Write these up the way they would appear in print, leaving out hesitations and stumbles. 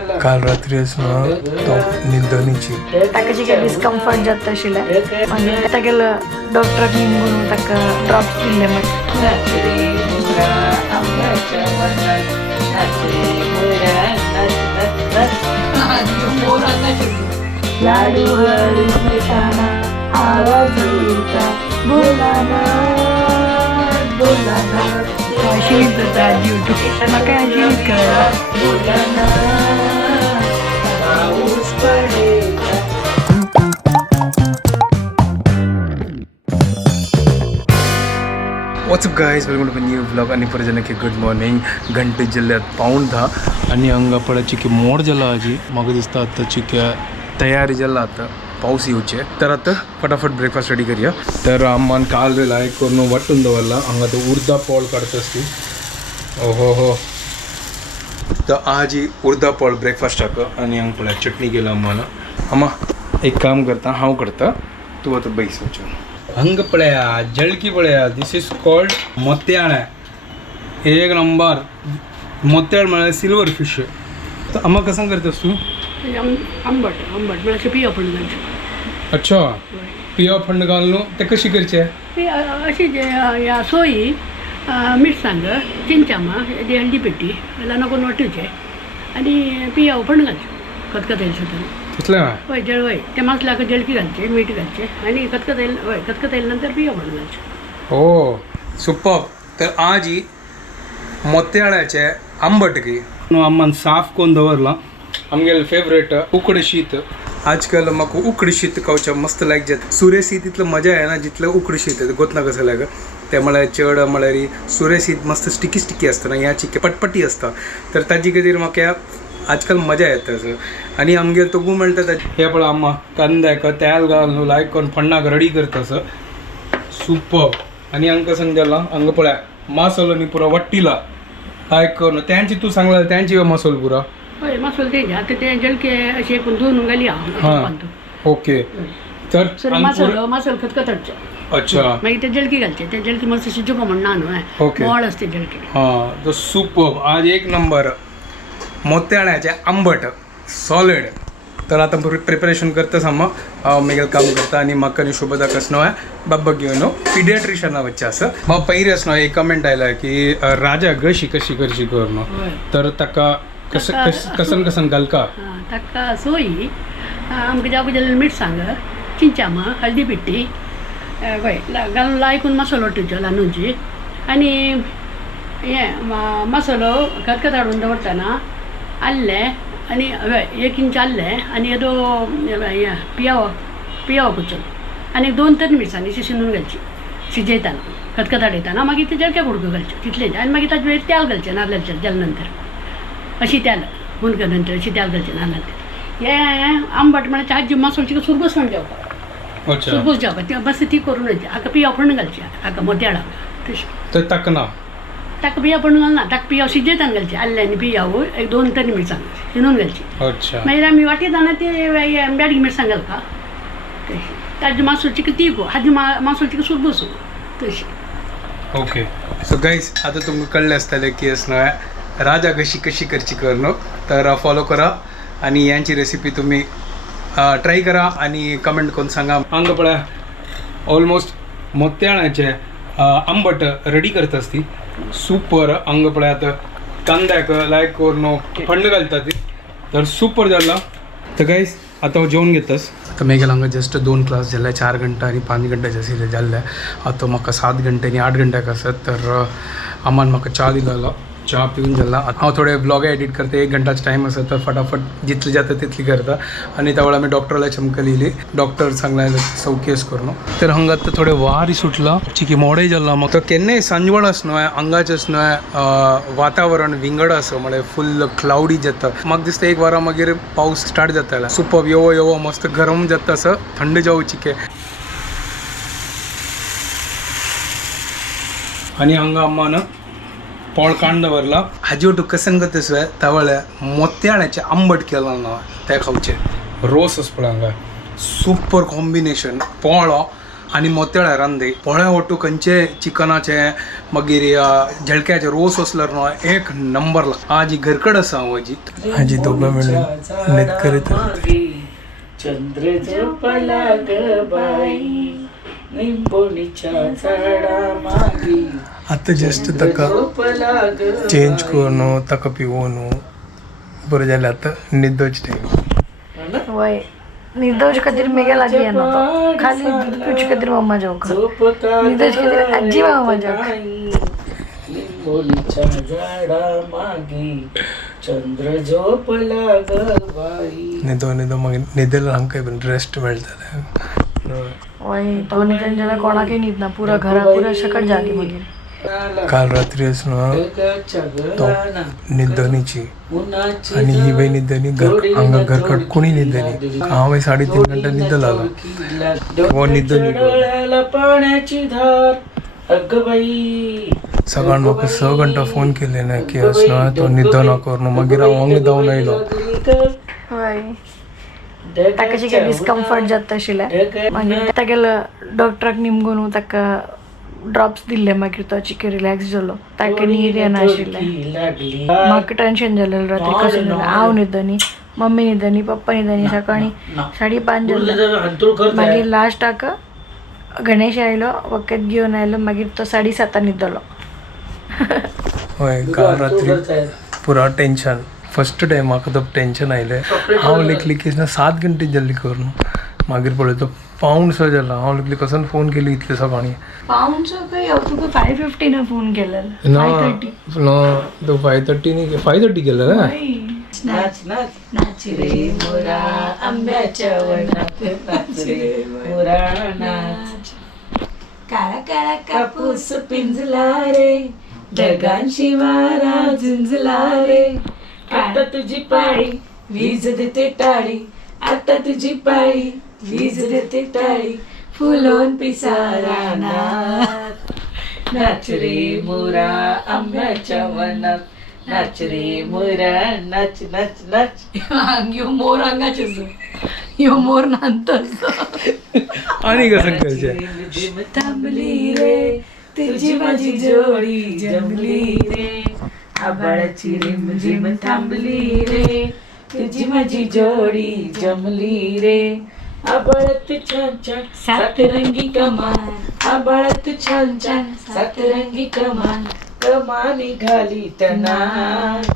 काल रात्री तो निधनीची ताका जी काही डिस्कम्फर्ट जात आशिल्लें मागीर ताका डॉक्टराक निमून ताका ड्रॉप्स दिल्ले लाडू हळू मिठाना आवाज येता बोलाना बोलाना अशी करता आजी म्हाका आजी कळ्ळा बोलाना पाऊस पडेल. What's up guys welcome to new blog आणि परजनके गुड मॉर्निंग घंटे जिल्ह्यात 9:10 आणि हांगा पळयची की मोड जाला हाजी म्हाका दिसता आतांची तयारी जाला आतां पावस येवचे तर आता फटाफट ब्रेकफास्ट रेडी करूया. तर अम्मान काल लायक करून वाटून दवरला हांगा तो उर्दा पोळ काडटास ती ओहो हो तर आज ही उर्दा पोळ ब्रेकफास्टाक आणि हांगा पळय चटणी केला अम्मान. अम्मा एक काम करता हांव करता तूं आतां बैस वचून हंग पळया जळकी पळया दिस इज कॉल्ड मोत्याळ एक नंबर मोत्याळ म्हळ्यार सिल्वर फिश. तर अम्मा कसं करतास तू? आंबट म्हणजे पियो पण घालचे. अच्छा पिया फंड घालून ते कशी करचे? अशी ह्या सोयी मिरसांग चिंचामा हळदी पेटी याला नको वाटूचे आणि पिया पण घालचे खतखतेल सुद्धा तितलें हय हय त्या मसाल्याक जळकी घालचे मीठ घालचे आणि खतखतेल नंतर पिया पण घालचे. हो सुपर. तर आज ही मोत्याळ्याचे आंबटकी आम्मान साफ करून दवरला. आमगेले फेवरेट उकडें शीत. आजकाल म्हाका उकडें शीत खावचें मस्त लायक जाता. सुरे शीत इतलें मजा येना जितलें उकडें शीत गोतना कसं लाग ते म्हळ्यार चड म्हळ्यार सुरे शीत मस्त स्टिकी आसता ना ह्या चिके पटपटी आसता तर ताजे खातीर म्हाका आजकाल मजा येता सर. आणि आमगेर तो गू म्हणटा हे पळय अम्मा कांद्याक तेल घालून लायक करून फण्णाक रेडी करता सर सुपर. आणि हांकां सांगला हांगा पळय मसालो न्ही पुरो वट्टिला लायक करून त्यांची तू सांगला त्यांची मसालो पुरो हय मसालो तेजे आतां ते जळके अशे करून धुवन घाली हांव. ओके तर मसालो खतखतडचे. अच्छा मागीर ते जळकी घालचे ते जळकी मस्त शिजोवपा म्हणना न्हू ओके मोड असते जळकी. हां तर सुपर आज एक नंबर मोत्याळ्याचे आंबट सॉलिड. तर आता प्रिपरेशन करता अम्मा हांव मेगेल काम करता आणि म्हाका न्ही शोभता कसनो आहे बाबा घेवन पिडियाट्रिशना वच्चे आसा. म्हाका पयलीं असनो एक कमेंट आयला की राजा गशी कशी करची करून तर ताका कसन घालका ताका सोयी आमकां जावं जाल्यार मिरसांग चिंचामा हळदी पिट्टी हय घालून लायकून मसालो वाटूचो ल्हानूची आणि हें मसालो खतखत हाडून दवरतना आल्ले आणि हय 1 इंच आल्ले आणि येदो पियाव कुचोन आणि 2-3 मिरसांगी शिनून घालची शिजयतना खतखत हाडयतना मागीर ते जळक्या कुडको घालचे तितलेंच आणि मागीर ताजे वयर तेल घालचें नाल्लाचें जाले नंतर अशी तेल मुनक्या नंतर अशी तेल घालचें नाल्लाचें. हें आंबट म्हळ्यार हाजी मसाल्याची सुरबूस म्हण जेवपाक सुरबूस जेवपाक ती बस ती करूनच हाका पियाव पण घालची हाका मोत्याळाक तशें तर ताका ना ताका पिया पण घालना ताका पियाव शिजयतना घालचे आल्ले आनी पियाव 1-2 मिरसांग शिनून घालची. अच्छा मागीर आमी वाटयतना ते बेडगी मिरसांग घालता तशी ताजी मासोलची ती गो हाजी मासोलची सुरबूस तशी. ओके सो गाईज आता तुमकां कळलें आसतलें की असनो राजा कशी करची करणं तर फॉलो करा आणि यांची रेसिपी तुम्ही ट्राय करा आणि कमेंट करून सांगा. हांगा पळय ऑलमोस्ट मोत्याळ्याचे आंबट रेडी करता ती सुपर. हांगा पळय आतां कांद्याक लायक करून फंड घालता ती तर सुपर जाला. तर गाईज आता हांव जेवण घेतास. आता मेघेल हांगा जस्ट 2 क्लास जाल्ले 4 घंटा आणि 5 घंटे जाल्ले आता म्हाका 7 घंटे आणि 8 घंट्याक आसत. तर अम्मान म्हाका च्या दिलो च्या पिवन जाला. हांव थोडे ब्लॉग एडिट करता 1 घंटाच टायम आसा तर फटाफट जितली जाता तितली करता आणि त्या वेळा मी डॉक्टरला चमकलेली डॉक्टर सांगला सौकेस करून. तर हांगा आतां थोडे वारी सुटला चिकी मोडे जाला म्हाका केन्नाय सांजवण आसनो हांगाच आसनो वातावरण विंगड आसा म्हळ्यार फुल क्लाउडी जाता. म्हाका दिसता 1 वरा मागीर पावस स्टार्ट जाताला. सुपर येवो मस्त गरम जाता असं थंड जावं चिके. आणि हांगा अम्मान पोळ कांड दवरला हाजी वाटू कसन करता त्यावेळे मोत्याळ्याचे आंबट केला ना ते खावचे रोस आस पळय हांगा सुपर कॉम्बिनेशन पोळो आणि मोत्याळ्या रांदे पोळ्या वाटू खंयचे चिकनाचे मागीर जळक्याचे रोस असल्यार न्हू एक नंबरला आजी घरकड आसा हांव हाजी दोगां मेळून न्हीद करीत चंद्र झोपला ग बाई निंबोणीच्या झाडा मागी आतां जस्ट ताका झोपला ग चेंज करून ताका पिवून बरें जालें आतां न्हिदोच टायम वय निर्दोष खातीर मेगा लागीं येना तो खाली तुजे खातीर मम्मा जावं झोपता निर्दोष खातीर आजी मम्मा जावं निंबोणीच्या झाडा मागी चंद्र झोपला ग बाई न्हिदो मागीर न्हिदल्यार आमकां बीन रेस्ट मेळटलें वय तो न्हिदन जाल्यार कोणाकय न्हीद ना पुरा घरा पुरा सकट जागी मागीर काल रात्री न्हू तो न्हिदनीची उन्हाची आनी ही बाई न्हिदनी हांगा घरकड कोणी न्हिदनी हांव 3.5 घंटा न्हिद लागलो वो न्हिदनी डोळ्याला पाण्याची धार अग बाई सकाळ म्हाका 6 घंटा फोन केले ना की असना तो न्हिदो नाका न्हू मागीर हांव न्हिदोंक आयलो वय ताका शिके डिस्कम्फर्ट जाता आशिल्लें मागीर तागेलो डॉक्टराक निमगून ताका ड्रॉप्स दिल्ले मागीर तो चिके रिलॅक्स जालो ताका न्हीद येना आशिल्लें म्हाका टेन्शन जालें रात्री कशें जालें हांव न्हिदनी मम्मी न्हिदनी पप्पा न्हिदनी सकाळीं 5:30 जालें मागीर लास्टाक गणेश आयलो वखद घेवन आयलो मागीर तो 7:30 न्हिदलो हय काल रात्री पुरा टेन्शन फर्स्ट टायम म्हाका तो टेन्शन आयलें हांव लेखली 7 घंटे जल्दी करून मागीर पळय तो पावंड सो जाला हांव लेखली कसोन फोन केली इतले सकाळीं पावंडचो खंय हांव तुका 5:50 फोन केलेलो तो 5:30 न्ही 5:30 केलो ना नाच नाच नाच रे मोरा आंब्याच्या वनात नाच रे मोरा नाच काळा काळा कापूस पिंजला रे ढगांशी वारा झुंजला रे आता तुझी पाळी वीज देते टाळी आता तुझी पाळी वीज देते टाळी फुलोन पिसारा नाच रे मोरा आंब्याच्या वनात नाच रे मोरा नाच नाच नाच ह्यो मोर हांगाचे ह्यो मोर नाचतो आनी कसं करचें थांबली रे तुझी माझी जोडी जमली रे आबाळाची रिमझिम थांबली रे तुझी माझी जोडी जमली रे आबाळात छान छान सातरंगी कमान आबाळात छान छान सातरंगी कमान कमानी घाली नाच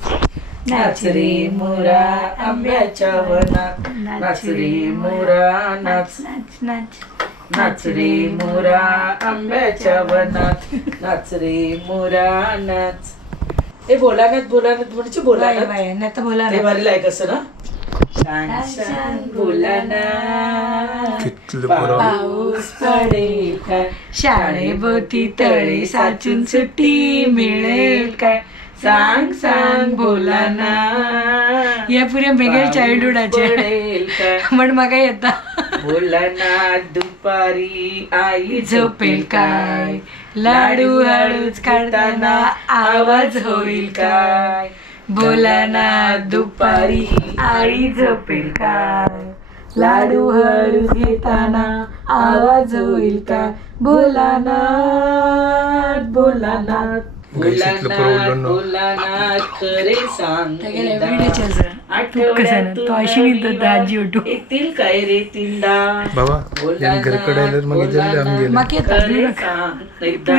नाच रे मोरा आंब्याच्या वनात नाच रे मोरा नाच नाच नाच नाच रे मोरा आंब्याच्या वनात नाच रे मोरा नाच ए बोलानात म्हणजे बोलानात नाही तर बोला ते भारी लायक असं ना छान छान बोलाना कितले पुरो पाऊस पडेल काय शाळेभोवती तळे साचून सुट्टी मिळेल काय सांग सांग बोलाना या पुऱ्या वेगळ्या चाइल्डहुडाचे पडेल काय पण म्हाका येता बोलाना दुपारी आई झोपेल काय लाडू हळूच काढताना आवाज होईल काय बोला ना दुपारी आई झोपेल काय लाडू हळूच घेताना आवाज होईल काय बोला ना बोलाना खरे सांग तो अशी निघतो आजी ओटू येतील काय रे तिंदा बाबा जेन्ना घरकडे आयल्यार मागीर जल्दी आमी गेले म्हाका येता खरे सांग एकदा.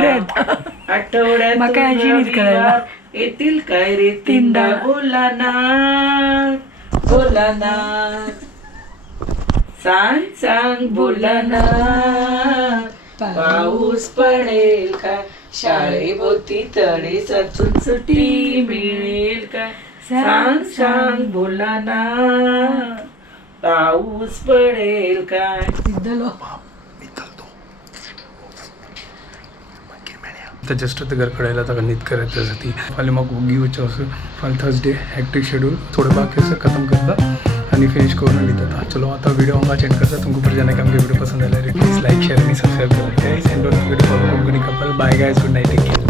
आठवड्यात म्हाका अशी न्हीद कळना. रविवार येतील काय रे तिंदा बोलाना सांग सांग बोलाना पाऊस पडेल काय शाळेभोवती तळे साचून सुट्टी मिळेल काय सांग सांग बोलाना पाऊस पडेल काय तर जस्ट ते घरकडे आयला ताका न्हीद करायची आसा ती फाल्यां म्हाका ओगी वचचें आसा फाल्यां थर्सडे हॅक्टीक शेड्यूल थोडे बाकी आसा खतम करता आनी फिनिश करून न्हिदता चलो आतां व्हिडिओ हांगा एंड करता तुमकां बरें जाणां आमगे व्हिडिओ पसंद आयल्यार प्लीज लायक शेअर आनी सबस्क्राईब करा guys and don't forget to follow Konkani couple bye guys good night take care